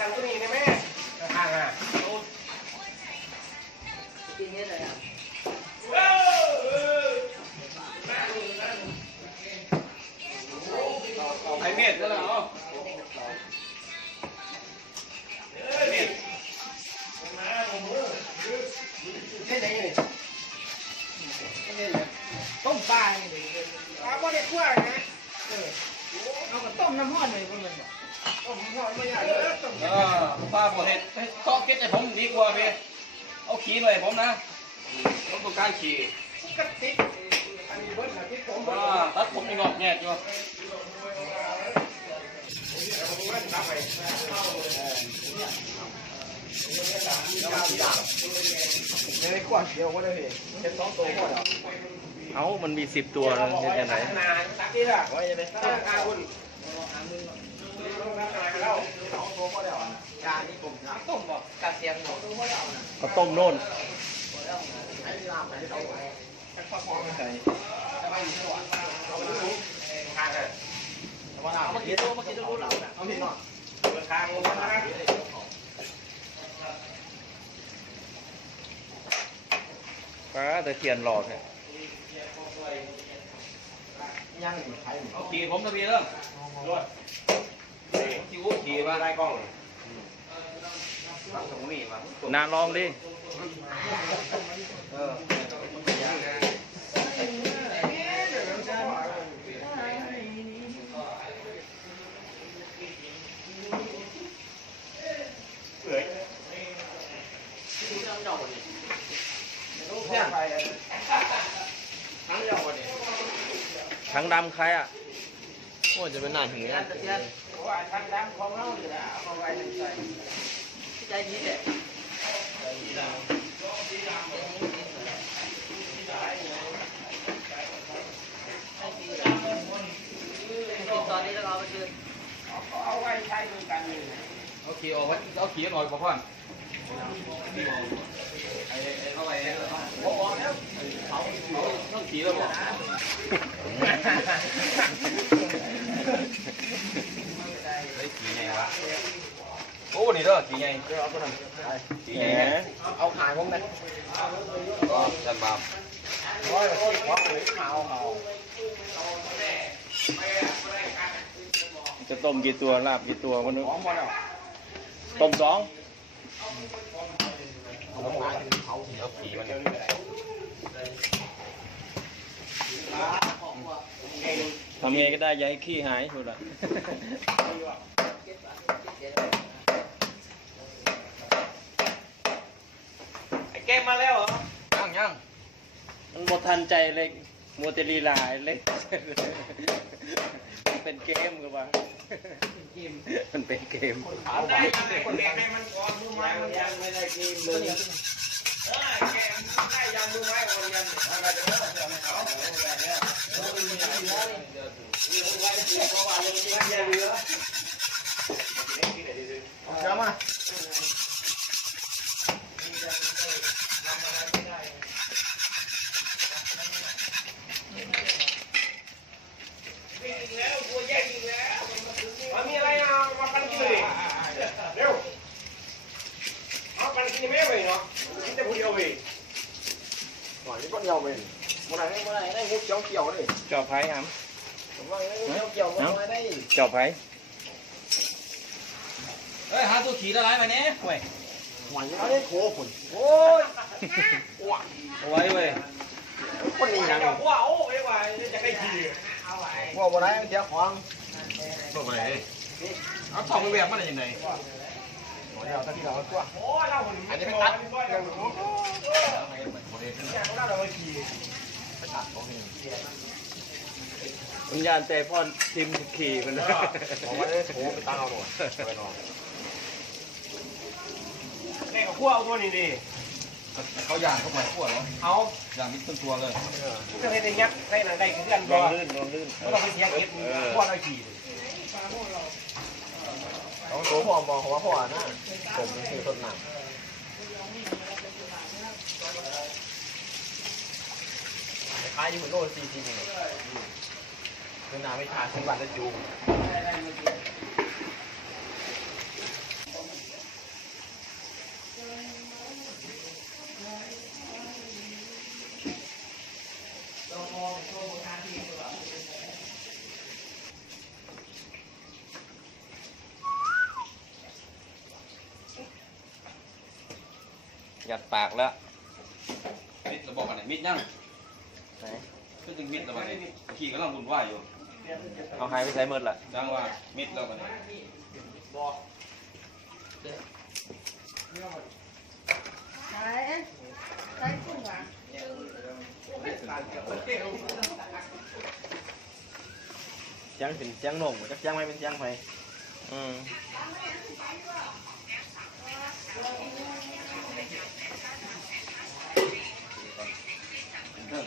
ตาได้ทำตัวนี้ได้ไหม ในขวดเดียวก็ได้เห็นสองตัวก็ได้เอ้ามันมีสิบตัวนะเฮ็ดยังไงนานตักที่ละไว้ยังไงตั้งอาวุธลงน้ำตาลแล้วสองตัวก็ได้อะยานี่ผมยาต้มบอกกัดเสียงหนูก็ต้มโน่นไอ้ลาบไอ้เราไอ้ข้า ฟองใส่ทางอะว่าเราเอามากินตัวมากินตัวรู้เหล่าน่ะเอาพี่เนาะทางมันนะป้าตะเคียนหลอกเนี่ยยังใช้เอาขี่ผมนะพี่เริ่มรถขี่อู้ขี่มาได้กล้องฝั่งตรงนี้มานาลองดิ เออ เนี่ยไปทั้งยาวเนี่ย ทั้งดำใครอะโอ้จะเป็นหน้าถึงเนี่ยเสียงว่าทางดังของเราอยู่แล้วเอาไว้ใส่ใจดีเด็ดตอนนี้เราเอาไปคืนเอาไว้ใช้ด้วยกันเลยเอาขี่ออกไว้เอาขี่ออกก่อนพ่อนไอ้ไอ้เข้าไปเนี่ยบอกบอกแล้วเขาเขาต้องขี่แล้วบอก เฮ้ยขี่ไงวะโอ้นี่เด้อขี่ไง เดี๋ยวเอาตัวนั้น ขี่ แห ไง ม เอาขายผมเลย ก็จันบาป ร้อยกว่าเลยขาวขาว จะต้มกี่ตัวลาบกี่ตัวมัน หอมพอแล้ว ต้มสอง เอาขายเขา เอาขี่มัน เดี๋ยวนี้อะไรทำไงก็ได้อย่าให้ขี้หายสุดละไอ้แกมาแล้วเหรอ ยังยังมันหมดทันใจเลยมัวแต่ลีลาเล็กเป็นเกมก็ว่ามันเป็นเกมเอาได้ได้คนเด็กให้มันก่อนมือไม้มันยังไม่ได้กินเลยเออแกได้ยังมือไม้ก่อนยัง Enggak bawa. อ้ยเราอันนี้ไม่ตัดเรื่องหนูเนี่ยเราเราขี่ไปตัดของนี่วิญญาณแต่พ่อทิมขี่มันนะบอกว่าได้โถไปตั้งเอาหมดไปนอนขั้วเอาตัวนี้ดิเขาย่างเข้าไปขั้วแล้วเอาย่างมิดต้นตัวเลยก็ให้ได้ยักได้นั่นได้เพื่อนลบ่องลื่นลองลื่นไม่ต้องไปเสียเก็บขั้วได้ขี่ ต้องโซ่พ่อมองของว่าพ่อนะผมมันคือต้นหนังคล้ายอยู่เหมือนโลซีจริงเลยคือน้ำไม่ทาซึ่งบัตรแล้วจู งยัดปากแล้วมิดระบอกกันไหนมิดยังไหนก็จึงมิดระบอกนี้ขี่กำลังบุญว่ายอยู่เอาหายไปใส่หมดละดังว่ามิดแล้วกันใช่ใช่กุ้งหวานจังเป็นจังหน่งจักจังไม่เป็นจังไฟอืม เรื่อ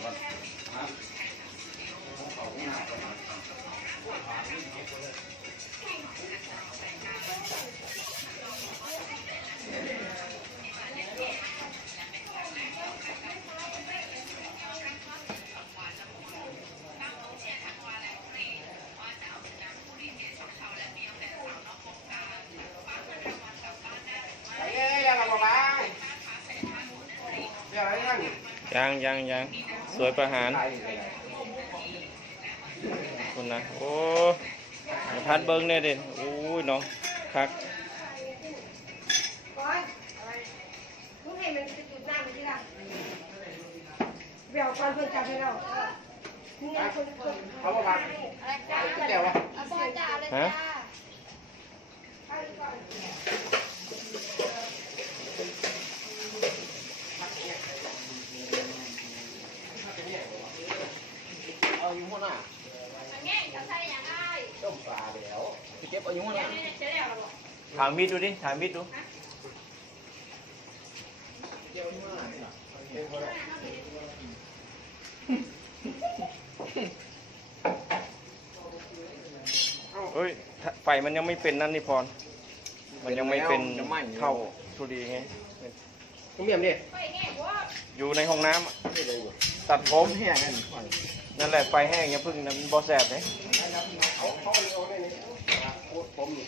สวยประหารคุณนะโอ้พัดเบิ้งเนี่ยเด่นโอ้ยน้องคักอนลูกเห็นมันจะจุดหน้ามันที่ละเบี่ยวก่อนเพิ่นจับให้เรานี่ไงคนคน เอาบ่บ้าง อะไรจ้า แก้ววะ เอาบอลจ้าเลย ฮะ จ้าเอาอีกก่อน เอาอยู่หัวหน้า แง่จะใส่ยังไง ต้มปลาแล้วไปเก็บเอาอยู่หัวหน้าเนี่ยจะได้เอาหรอถามมิดดูดิถามมิดดูเฮ้ยถ้าไฟมันยังไม่เป็นนั่นนี่พร มันยังไม่เป็นเข้าทุดีไงคุณเบี่ยมดิไปแง่ว่าอยู่ในห้องน้ำอะตัดผมแห้งนั่น นั่นแหละไฟแห้งอย่าพึ่งนะมันบอแสบเลยเขาเขาเอาได้นี่ผมนี่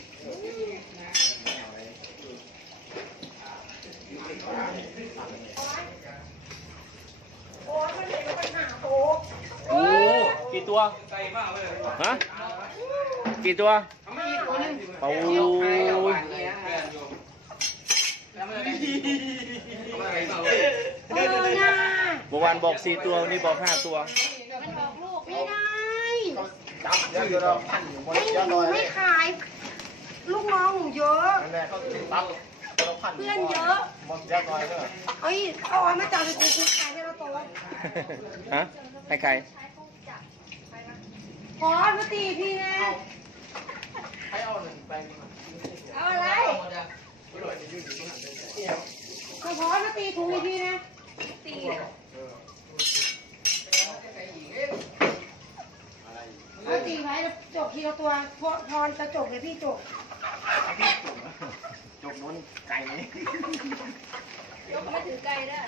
โอ้ยมันเป็นปัญหาโอ้โอ้กี่ตัวไกลมากเลยฮะกี่ตัวทำไมอีกตัวนึงโอ้ยแม่อยู่แล้วมันอะไรอะไรเปล่าเออน่ะเมื่อวานบอกสี่ตัววันนี้บอกห้าตัว มันบอกลูกไม่ได้ จับเดี๋ยวเราพันอยู่บนไม่เยอะหหนูน่อยไม่ขาย ลูกน้องหนูเยอะ นั่นแหละเขาตับเราพันเพื่อนเยอะบนเยอะหน่อยเด้อเอ้ยเอาไว้มาจับไปกูกูขายให้เราโตฮะให้ใครพอมาตีพี่นะให้เอาหนึ่งไปเอาอะไรเขาพอมาตีถุงอีกทีนะตีเอาตีไว้แล้วจบทีละตัวพอพรจะจบเลยพี่จบจบนู้นไก่นี้ยกมาถือไกลได้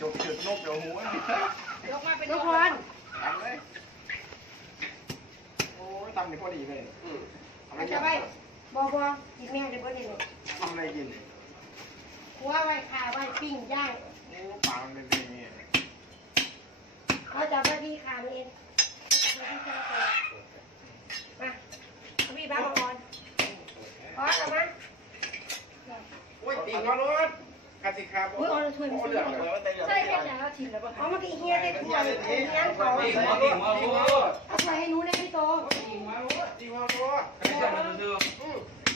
จบจุดนกเดี๋ยวหัวยกมาเป็นนกพรทำเลยโอ้ยทำนี่พอดีเลยอืมทำอะไรเอากิจะนไปบอบอกินแม่เดี๋ยวเบิ้ลเองทำอะไรกินหัวไว้ขาไว้ปิ้งย่างโอ้ปลามันเป็นอย่างนี้เขาจับหน้าที่ขาเองจับหน้าที่ขา มาพี่บ้ามาก่อนพอเอามาโอ้ยตีมารถกติกาอุ้ยเอาถ้วยมาโอ้สิเรื่องเลยว่าแต่เรื่องใช่แค่ไหนเราถิ่นแล้วป่ะเอามากี่เฮียได้ถ้วยเฮียเขาตีหัวตีหัวรู้เอาถ้วยให้หนูนะพี่โตตีมารถตีมารถไม่ใช่มันดู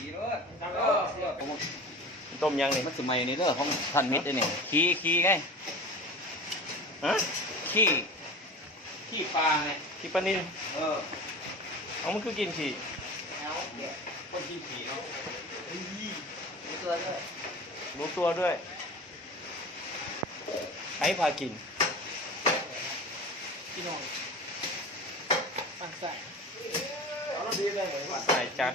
ดีเลยเออต้มยังนี่มันสมัยนี้เด้อของท่านมิตรนี่ยขี้ขี้ไงฮะขี้ขี้ปลาไง ขี้ปลานินเออเอามันคือกินขี้คนขี้ผีเนาะเกลือด้วยรู้ตัวด้วยให้พากินพี่น้องตั้งใส่ใส่จัด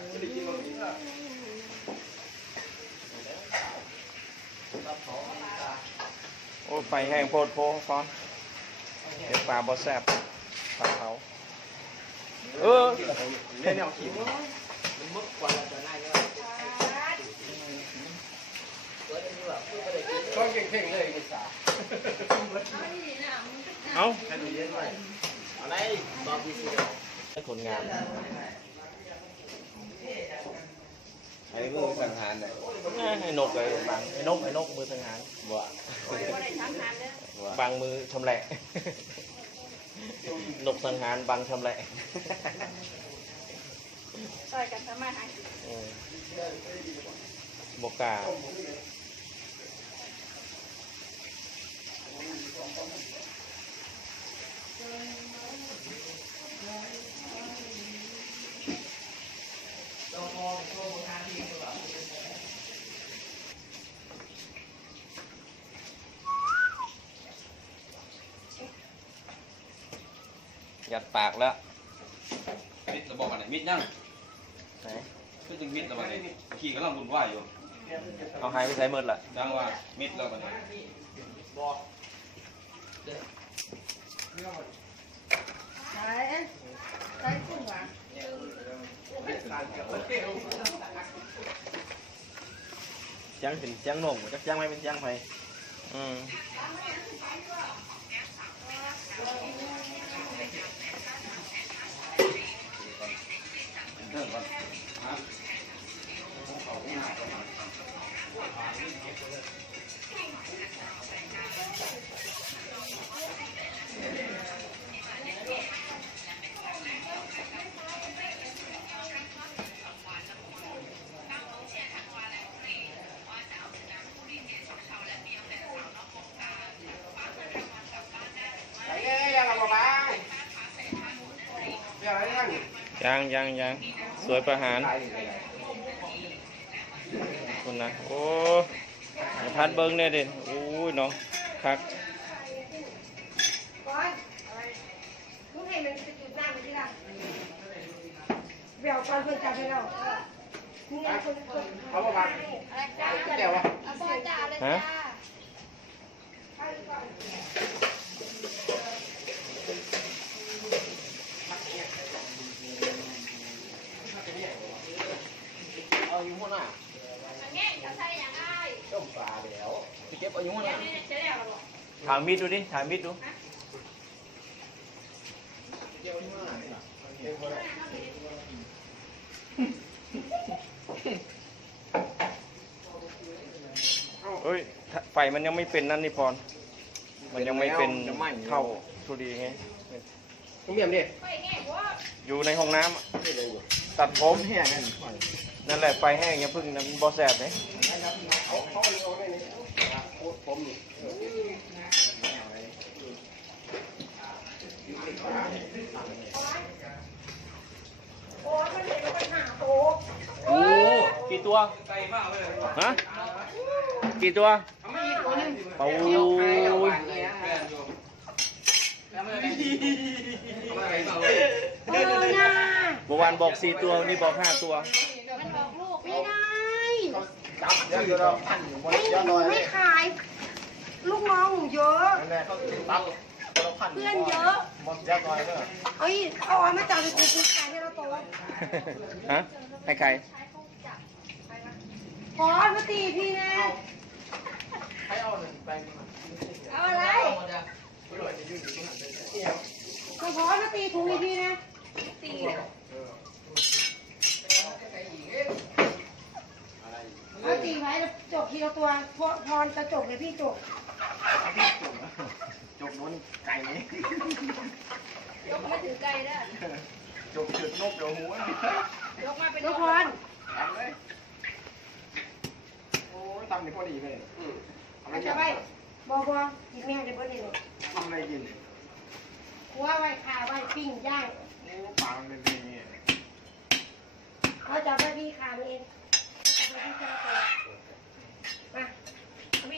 โอ้ไฟแห้งโพดโพฟ้อนเดี๋ยวปลาบอแซบ ปลาเขาเออเล่นแนวขีดมันมึกกว่าเราจะง่ายก็ได้ก็เก่งๆเลยภาษาเอาอะไรบาร์บีคิวให้คนงานไอ้มือสังหารเนี่ยให้นกเลยบางให้นกให้นกมือสังหารบ่บางมือชำแหละ นกสังหารบางชำแหละซอยกันทำมาหากินเออบอกกล้ายัดปากแล้วมิดเราบอกกันไหนมิดยังไหนคือจึงมิดแล้ววันนี้ขี่กำลังวุ่นวายอยู่เอาหายไปใส่เมิดละดังว่ามิดแล้ววันนี้ใช่ใช่กุ้งหวานยังเป็นเสียงหน่งจักยังไม่เป็นเสียงไฟอืม เดินก่อนฮะ ยังยังยังสวยประหารคุณนะโอ้ยพัดเบิ้งเนี่ยเด่นโอ้ยเนาะคักก่อนลูกให้มันจะจุดหน้ามันที่ละเบี่ยวก่อนเพื่อนจับให้เราไงคนคนเขาบอกว่าอะไรจ้าเดี๋ยวเอาบอลจ้า เลยจ้าเอาอยู่หัวหน้าแง่จะใส่ยังไงต้มปลาแล้วไปเก็บเอาอยู่หัวหน้านี่จะแล้วหรอถามมิดดูดิถามมิดดูเอ้ยถ้าไฟมันยังไม่เป็นนั่นนี่พร มันยังไม่เป็นเท่าทุดีไงต้องเมียมดิไปแง่ว่าอยู่ในห้องน้ำอะไม่เลยอยู่ตัดผมแห้งนั่น นั่นแหละไฟแห้งอย่าพึ่งนะมันบอแสบเลยเขาเขาเอาได้นี่ผมนี่โอ้มันเห็นปัญหาโตโอ้กี่ตัวไกลมากเลยฮะกี่ตัวโอ้ยแฟนอยู่แล้วไม่ได้ทำอะไรมาเลยเออน่ะเมื่อวานบอกสี่ตัววันนี่บอกห้าตัว ไม่ยอดลอยไม่ขาย ลูกน้องหนูเยอะนั่นแหละเขาปั๊บเราพันเพื่อนเยอะบนยอดลอยเนอะเอ้ยเอาเอามาจับไปกูขายให้เราโตฮะให้ใครขอมาตีพี่นะให้เอาหนึ่งไปเอาอะไรก็ขอมาตีถุงอีกทีนะตีเอาตีไว้แล้วจบทีละ ตัวพอพรจะจบเลยพี่จบจบม้วนไก่นี้ยกมาถือไกลได้จบจุดนกเดี๋ยวหัวยกมาเป็นยกพรทำเลยโอ้ยทำนี่พอดีเลยอืมทำมันอะไรจะกินไปบอบอกินแม่เดี๋ยวเบิ้ลนี่เลยทำอะไรกินหัวไว้ขาไว้ปิ้งย่างโอ้ปลามันเป็นอย่างนี้เขาจะไปพี่ขาเองจะไปพี่เจ้าตัวมา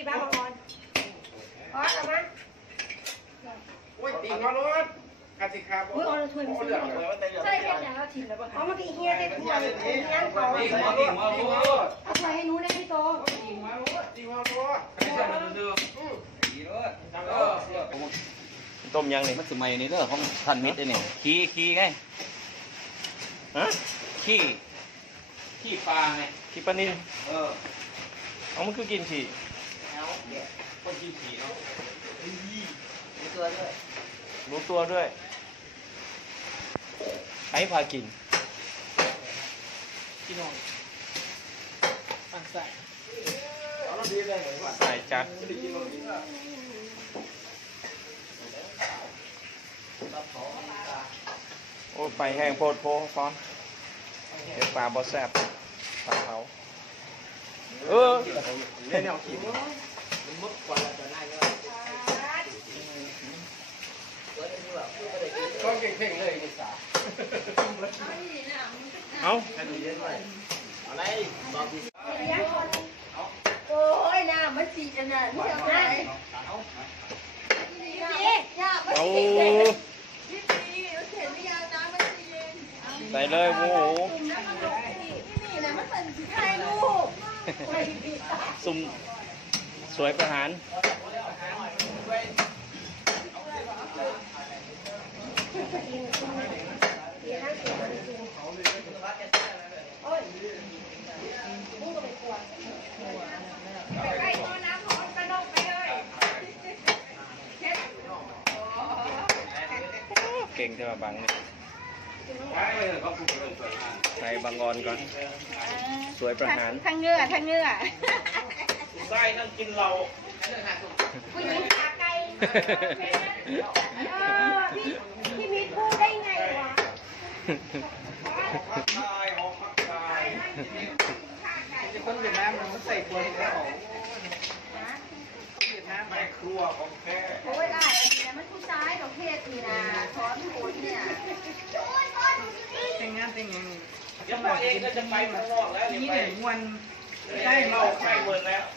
บ้าบอลพอแล้วมั้ยโอ้ยตีเขารถกติกาบอกเอาถ้วยมาสิใช่แค่แต่เราถิ่นแล้วป่ะคะเอามาตีเฮียได้ถ้วยเฮียเขาตีหัวรถตีหัวรถเอาถ้วยให้หนูได้พี่โตตีหัวรถตีหัวรถไม่ใช่มันดื้อตีรถเออต้มยังนี่มันสมัยนี้เด้อของท่านมิตรเนี่ยขี้ขี้ไงฮะขี้ขี้ปลาไงขี้ปลานิ่เออเอามันคือกินขี้ คนขี้ขี้เนาะรู้ตัวด้วยไอ้พากินพี่น้องตั้งใส่เอาแล้วดีเลยเหมือนว่าใส่จัดไม่ได้กินเรากินอะโอ้ไปแห้งโพดโพฟอนเดี๋ยวปลาบอแซบปลาเผาเออ เล่นแนวขี้ก็เก่งๆเลยภาษาเอาเลี้ยงคนโอ้ยน้ำมันสีอันนั้นไม่เอาไหนพี่ย่ามันเอาสีเย็นใส่เลยโอ้โหนี่นะมันเป็นสีไข่ลูกไม่ผิด สวยประหารไข่ตัวน้ำหอมกระนกไปเลยเก่งเท่าบังนี่ใช่เลยเขางใส่บังออนก่อน สวยประหาร ทั้งเนื้อทั้งเนื้อ ไส้นั่งกินเราผู้หญิงขาไก่เออพี่พี่มีพูดได้ไงวะพักทายออกพักทายคนเวียดนามมันใส่ตัวที่แล้วเวียดนามแม่ครัวของแท้โอ้ยได้อันนี้มันผู้ชายดอกเทศนี่นะช้อนโหดเนี่ยแต่งงานแต่งยังเดี๋ยวพ่อเองก็จะไปเมืองนอกแล้วนี่เนี่เนี่ยยมวนได้เราใกล้เมืองแล้วฮะคนมาดีงานอีกอย่างไรพาเนี่ยงานแต่งงานงานเชิญน้องไม่ว่าหาคนเล็กแต่ก็ได้พอจะฆ่าน้องพ้อนอยู่ดีละถูกแล้ว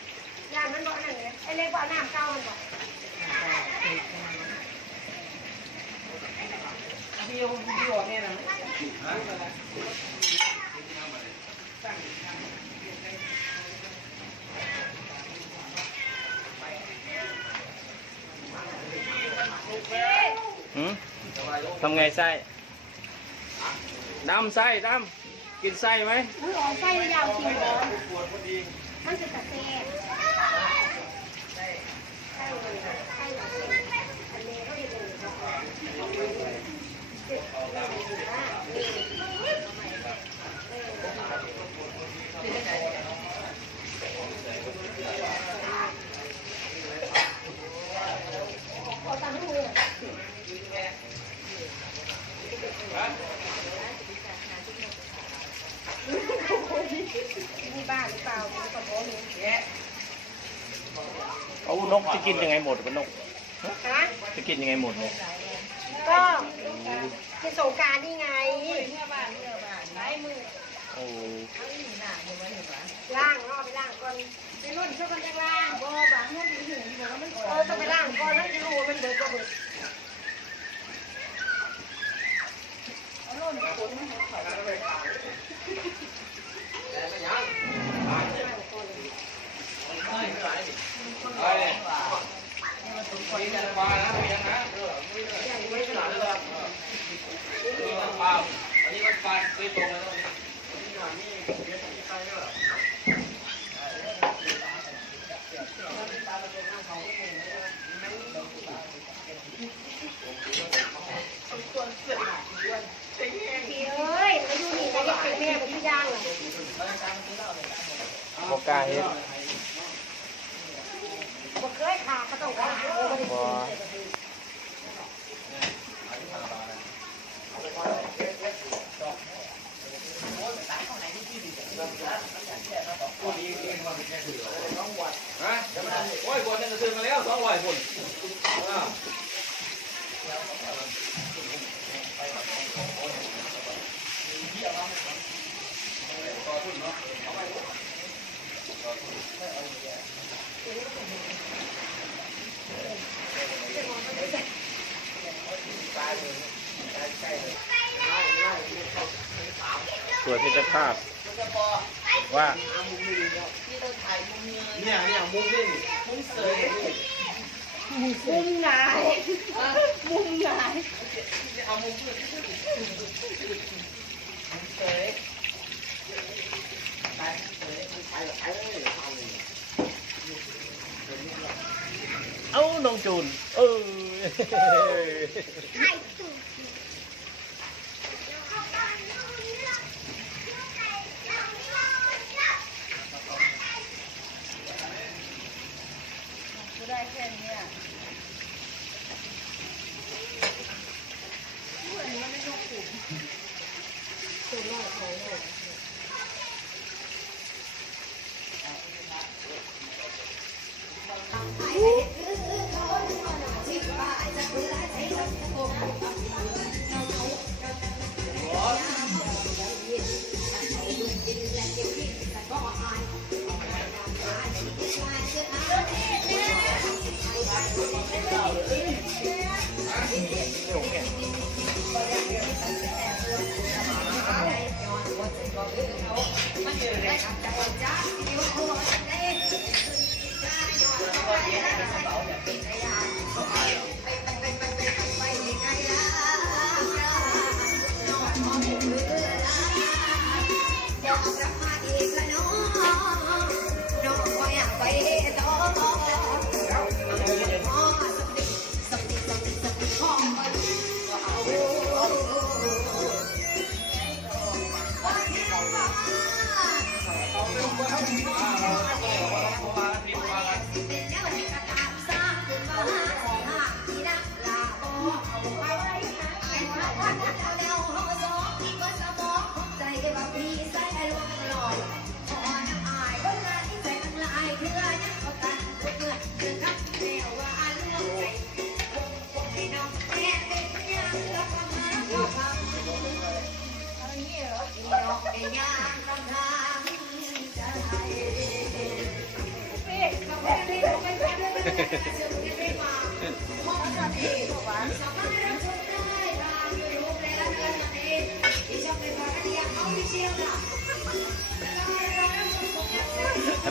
ยานมันบอกนั่นเลยไอ้เล็กบอกน้ำเก้ามันบอกพี่โยพี่บอกเนี่ยนะทำไงไส้ดำไส้ดำกินไส้ไหมอุ้ยออกไฟยาวจริงเหรอม นจะตะเตะขอตังค์ให้มือมีบ้านหรือเปล่ามีกระโปรงมี เอา นกจะกินยังไงหมดวะนกฮะจะกินยังไงหมดเนี่ยก็ที่สงการนี่ไงโอ้ล่างรอบไปล่างก่อนไปรุ่นช่วยกันจากล่างบ่บางรุ่นถึงบอกว่ามันเออต้องไปล่างก่อนแล้วจะรู้ว่ามันเบิดก็เบิดไปมีแต่ปลานะเพียงนะนี่มันปลาอันนี้มันปลาไปตรงเลย พี่เอ้ยมาอยู่นี่ ก็ยังเป็นแม่เป็นพี่ย่างเลยบอกล้าเฮ็ด บ่เคยขาก็ต้องขาบ่ได้ บอ ฮะโอ้ยคนจะซื้อมาแล้วสองร้อยคนอ่า ตรวจเพชฌฆาตว่าเนี่ยเนี่ยมุมนี่มุมเสยมุมไหนมุมไหนเอามุมเสยไปเสยไปไปเลยเอายเอาน้องจูนเออ กู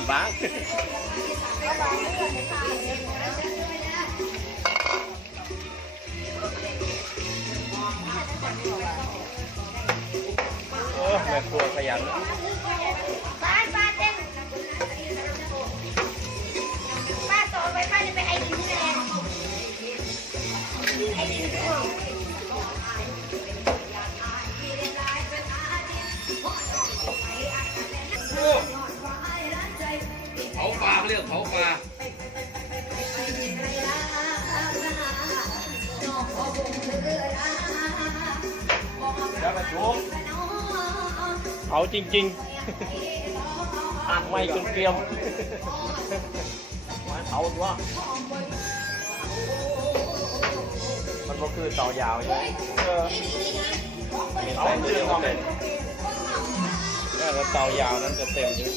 ันบ้างโอ้แม่ครัวขยันบ้านบ้าเต้นป้าต่อไปป้าจะไปไอดินแลนด์ไอดินของ เขาเรียกเผาปลาแล้วก็ชุบเอาจริงๆอัดไว้จนเกลียมมาเอาตัวมันก็คือเต่ายาวใช่ไหมเออมีใส่เดียวเต็มแล้วเต่ายาวนั้นจะเต็มอยู่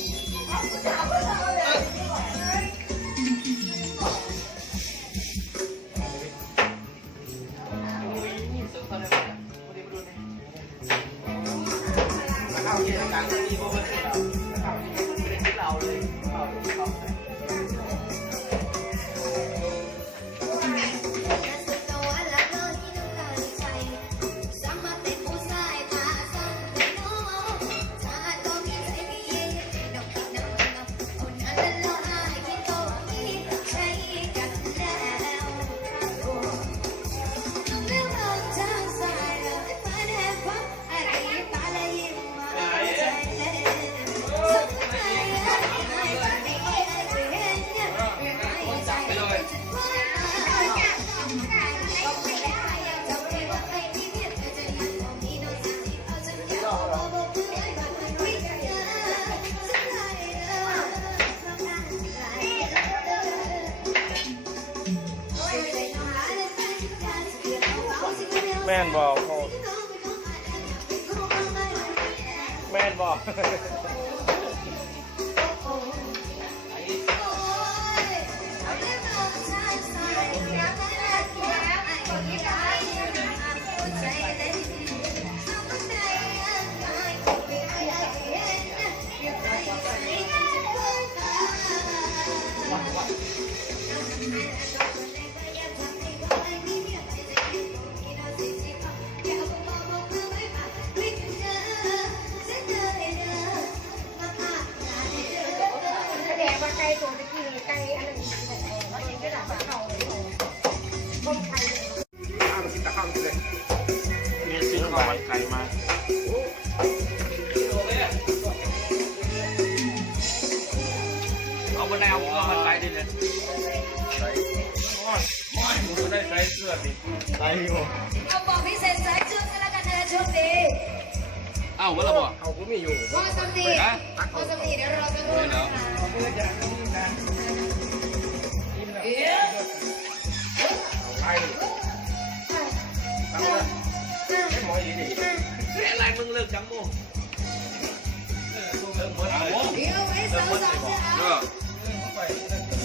ดี๋ยวไว้สาวสาวจะเอเอาอ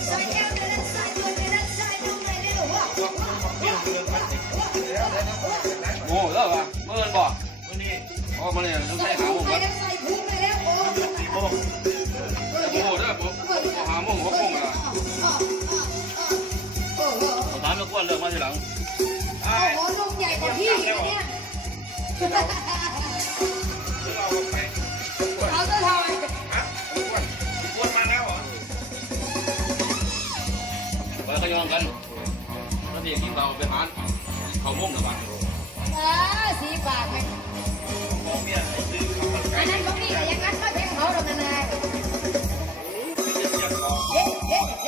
ใส่แก้วเดินใส่ตัวเดินใส่ตรงไหนได้หรอวะโอ้เลิกอะเมื่อวันบ่วันนี้โอ้มาเลยต้องใส่ใช้หาถุโมงงไปก่อนแล้วใส่ถุงไปแล้วโอ้สี่โมงโอ้เด้อผมหาโมงหกโมงอะโอ้โหถามเมื่อก่อนเลิกมาทีหลังโอ้โหนมใหญ่กว่าพี่อีกเนี่ย ยองกันแล้วนี่กินเราไปหาเขาโมงนะบ้านเออสีปากไหมอันนั้นก็มีแต่ยังงั้นก็แทงเขาหรอกนะนายเย้เย้